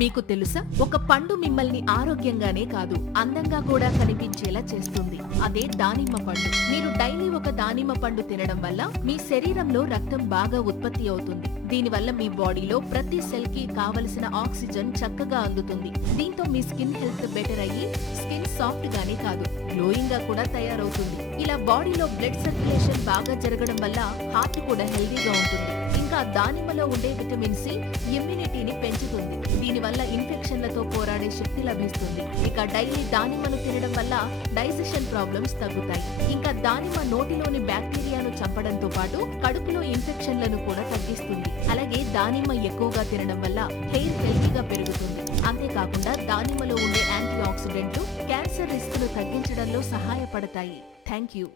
మీకు తెలుసా, ఒక పండు మిమ్మల్ని ఆరోగ్యంగానే కాదు అందంగా కూడా కనిపించేలా చేస్తుంది. అదే దానిమ్మ పండు. మీరు డైలీ ఒక దానిమ్మ పండు తినడం వల్ల మీ శరీరంలో రక్తం బాగా ఉత్పత్తి అవుతుంది. దీనివల్ల మీ బాడీలో ప్రతి సెల్ కి కావలసిన ఆక్సిజన్ చక్కగా అందుతుంది. దీంతో మీ స్కిన్ హెల్త్ బెటర్ అయ్యి స్కిన్ సాఫ్ట్ గానే కాదు, గ్లోయింగ్ గా కూడా తయారవుతుంది. ఇలా బాడీలో బ్లడ్ సర్క్యులేషన్ బాగా జరగడం వల్ల హార్ట్ కూడా హెల్దీగా ఉంటుంది. ఇంకా దానిమ్మలో ఉండే విటమిన్ సి ఇమ్యూనిటీని పెంచుతుంది. దీనివల్ల ఇన్ఫెక్షన్లతో పోరాడే శక్తి లభిస్తుంది. ఇక డైలీ దానిమ్మను తినడం వల్ల డైజెషన్ ప్రాబ్లమ్స్ తగ్గుతాయి. ఇంకా దానిమ్మ నోటిలోని బ్యాక్టీరియాను చంపడంతో పాటు కడుపులో ఇన్ఫెక్షన్లను కూడా తగ్గిస్తుంది. అలాగే దానిమ్మ ఎక్కువగా తినడం వల్ల హెయిర్ హెల్తీగా పెరుగుతుంది. అంతేకాకుండా దానిమ్మలో ఉండే యాంటీ ఆక్సిడెంట్లు క్యాన్సర్ రిస్క్ ను తగ్గించడంలో సహాయపడతాయి. Thank you.